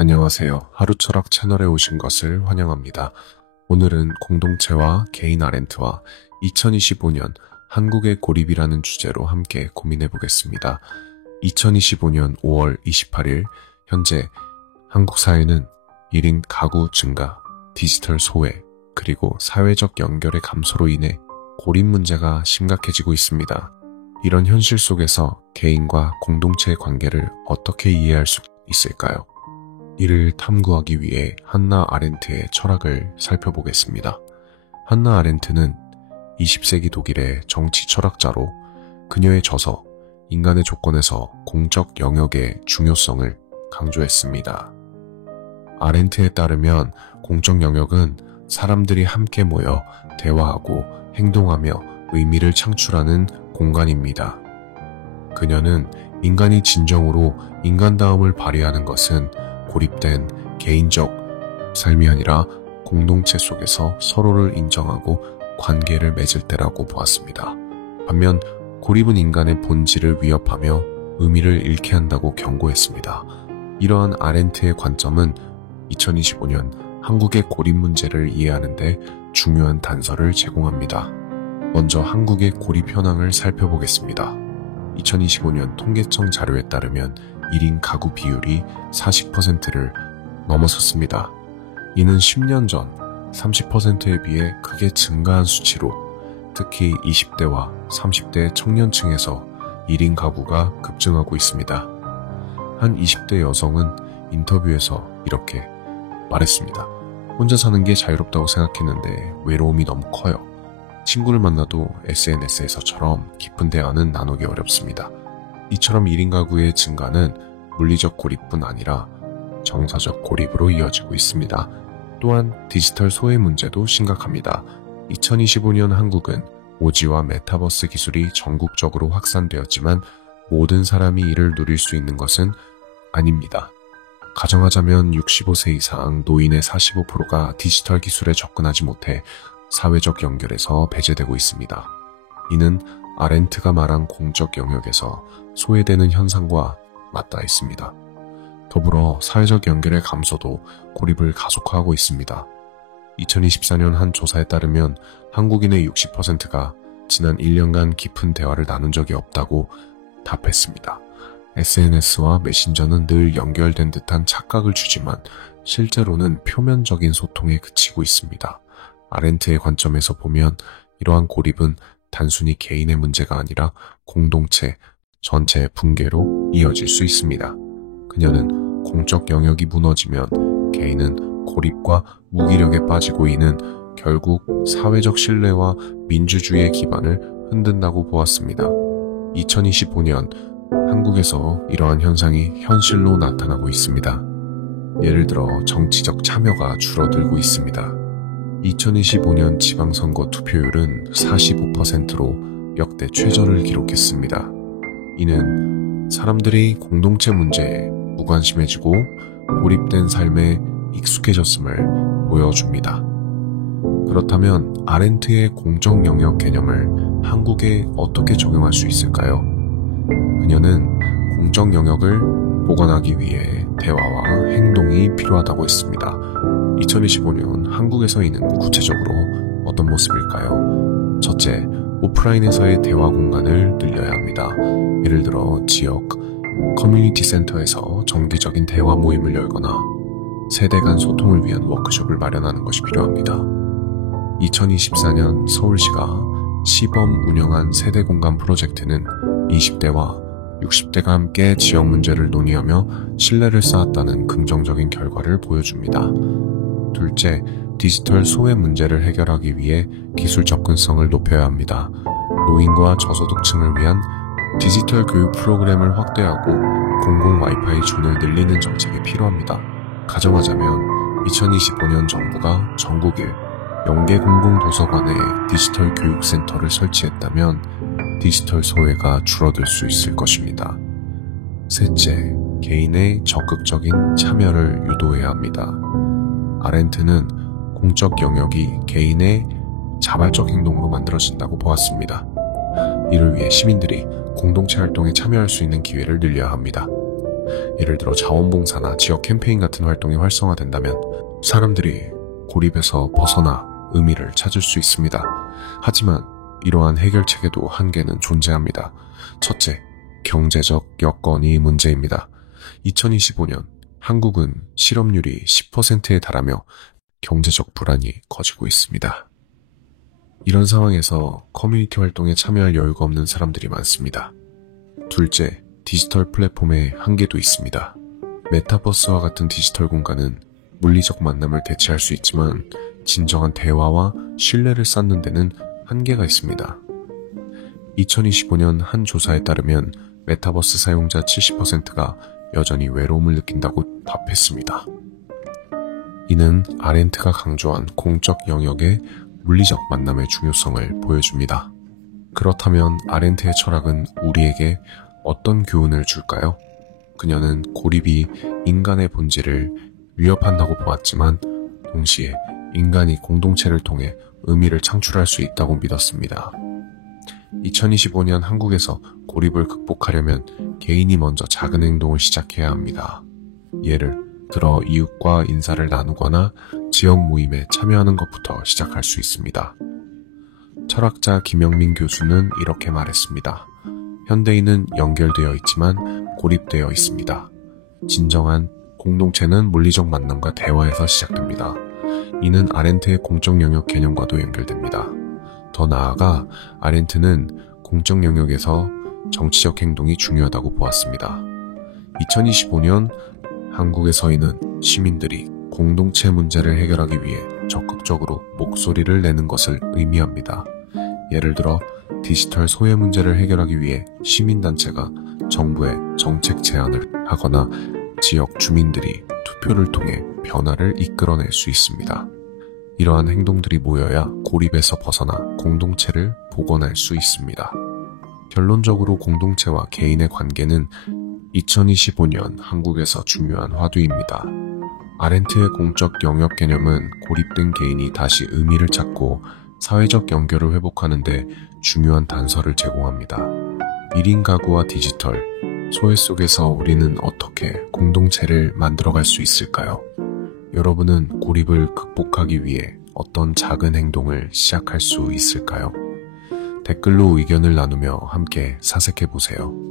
안녕하세요. 하루철학 채널에 오신 것을 환영합니다. 오늘은 공동체와 개인 아렌트와 2025년 한국의 고립이라는 주제로 함께 고민해 보겠습니다. 2025년 5월 28일 현재 한국 사회는 1인 가구 증가, 디지털 소외, 그리고 사회적 연결의 감소로 인해 고립 문제가 심각해지고 있습니다. 이런 현실 속에서 개인과 공동체의 관계를 어떻게 이해할 수 있을까요? 이를 탐구하기 위해 한나 아렌트의 철학을 살펴보겠습니다. 한나 아렌트는 20세기 독일의 정치 철학자로 그녀의 저서 인간의 조건에서 공적 영역의 중요성을 강조했습니다. 아렌트에 따르면 공적 영역은 사람들이 함께 모여 대화하고 행동하며 의미를 창출하는 공간입니다. 그녀는 인간이 진정으로 인간다움을 발휘하는 것은 고립된 개인적 삶이 아니라 공동체 속에서 서로를 인정하고 관계를 맺을 때라고 보았습니다. 반면 고립은 인간의 본질을 위협하며 의미를 잃게 한다고 경고했습니다. 이러한 아렌트의 관점은 2025년 한국의 고립 문제를 이해하는 데 중요한 단서를 제공합니다. 먼저 한국의 고립 현황을 살펴보겠습니다. 2025년 통계청 자료에 따르면 1인 가구 비율이 40%를 넘어섰습니다. 이는 10년 전 30%에 비해 크게 증가한 수치로 특히 20대와 30대 청년층에서 1인 가구가 급증하고 있습니다. 한 20대 여성은 인터뷰에서 이렇게 말했습니다. 혼자 사는 게 자유롭다고 생각했는데 외로움이 너무 커요. 친구를 만나도 SNS에서처럼 깊은 대화는 나누기 어렵습니다. 이처럼 1인 가구의 증가는 물리적 고립뿐 아니라 정서적 고립으로 이어지고 있습니다. 또한 디지털 소외 문제도 심각합니다. 2025년 한국은 오지와 메타버스 기술이 전국적으로 확산되었지만 모든 사람이 이를 누릴 수 있는 것은 아닙니다. 가정하자면 65세 이상 노인의 45%가 디지털 기술에 접근하지 못해 사회적 연결에서 배제되고 있습니다. 이는 아렌트가 말한 공적 영역에서 소외되는 현상과 맞닿아 있습니다. 더불어 사회적 연결의 감소도 고립을 가속화하고 있습니다. 2024년 한 조사에 따르면 한국인의 60%가 지난 1년간 깊은 대화를 나눈 적이 없다고 답했습니다. SNS와 메신저는 늘 연결된 듯한 착각을 주지만 실제로는 표면적인 소통에 그치고 있습니다. 아렌트의 관점에서 보면 이러한 고립은 단순히 개인의 문제가 아니라 공동체 전체의 붕괴로 이어질 수 있습니다. 그녀는 공적 영역이 무너지면 개인은 고립과 무기력에 빠지고 이는 결국 사회적 신뢰와 민주주의의 기반을 흔든다고 보았습니다. 2025년 한국에서 이러한 현상이 현실로 나타나고 있습니다. 예를 들어 정치적 참여가 줄어들고 있습니다. 2025년 지방선거 투표율은 45%로 역대 최저를 기록했습니다. 이는 사람들이 공동체 문제에 무관심해지고 고립된 삶에 익숙해졌음을 보여줍니다. 그렇다면 아렌트의 공적 영역 개념을 한국에 어떻게 적용할 수 있을까요? 그녀는 공적 영역을 보관하기 위해 대화와 행동이 필요하다고 했습니다. 2025년 한국에서 이는 구체적으로 어떤 모습일까요? 첫째, 오프라인에서의 대화 공간을 늘려야 합니다. 예를 들어 지역 커뮤니티 센터에서 정기적인 대화 모임을 열거나 세대 간 소통을 위한 워크숍을 마련하는 것이 필요합니다. 2024년 서울시가 시범 운영한 세대 공간 프로젝트는 20대와 60대가 함께 지역 문제를 논의하며 신뢰를 쌓았다는 긍정적인 결과를 보여줍니다. 둘째, 디지털 소외 문제를 해결하기 위해 기술 접근성을 높여야 합니다. 노인과 저소득층을 위한 디지털 교육 프로그램을 확대하고 공공 와이파이 존을 늘리는 정책이 필요합니다. 가정하자면 2025년 정부가 전국에 영계 공공도서관에 디지털 교육센터를 설치했다면 디지털 소외가 줄어들 수 있을 것입니다. 셋째, 개인의 적극적인 참여를 유도해야 합니다. 아렌트는 공적 영역이 개인의 자발적 행동으로 만들어진다고 보았습니다. 이를 위해 시민들이 공동체 활동에 참여할 수 있는 기회를 늘려야 합니다. 예를 들어 자원봉사나 지역 캠페인 같은 활동이 활성화된다면 사람들이 고립에서 벗어나 의미를 찾을 수 있습니다. 하지만 이러한 해결책에도 한계는 존재합니다. 첫째, 경제적 여건이 문제입니다. 2025년 한국은 실업률이 10%에 달하며 경제적 불안이 커지고 있습니다. 이런 상황에서 커뮤니티 활동에 참여할 여유가 없는 사람들이 많습니다. 둘째, 디지털 플랫폼의 한계도 있습니다. 메타버스와 같은 디지털 공간은 물리적 만남을 대체할 수 있지만 진정한 대화와 신뢰를 쌓는 데는 한계가 있습니다. 2025년 한 조사에 따르면 메타버스 사용자 70%가 여전히 외로움을 느낀다고 답했습니다. 이는 아렌트가 강조한 공적 영역의 물리적 만남의 중요성을 보여줍니다. 그렇다면 아렌트의 철학은 우리에게 어떤 교훈을 줄까요? 그녀는 고립이 인간의 본질을 위협한다고 보았지만 동시에 인간이 공동체를 통해 의미를 창출할 수 있다고 믿었습니다. 2025년 한국에서 고립을 극복하려면 개인이 먼저 작은 행동을 시작해야 합니다. 예를 들어 이웃과 인사를 나누거나 지역 모임에 참여하는 것부터 시작할 수 있습니다. 철학자 김영민 교수는 이렇게 말했습니다. 현대인은 연결되어 있지만 고립되어 있습니다. 진정한 공동체는 물리적 만남과 대화에서 시작됩니다. 이는 아렌트의 공적 영역 개념과도 연결됩니다. 더 나아가 아렌트는 공적 영역에서 정치적 행동이 중요하다고 보았습니다. 2025년 한국의 서인은 시민들이 공동체 문제를 해결하기 위해 적극적으로 목소리를 내는 것을 의미합니다. 예를 들어 디지털 소외 문제를 해결하기 위해 시민단체가 정부에 정책 제안을 하거나 지역 주민들이 투표를 통해 변화를 이끌어낼 수 있습니다. 이러한 행동들이 모여야 고립에서 벗어나 공동체를 복원할 수 있습니다. 결론적으로 공동체와 개인의 관계는 2025년 한국에서 중요한 화두입니다. 아렌트의 공적 영역 개념은 고립된 개인이 다시 의미를 찾고 사회적 연결을 회복하는 데 중요한 단서를 제공합니다. 1인 가구와 디지털, 소외 속에서 우리는 어떻게 공동체를 만들어갈 수 있을까요? 여러분은 고립을 극복하기 위해 어떤 작은 행동을 시작할 수 있을까요? 댓글로 의견을 나누며 함께 사색해보세요.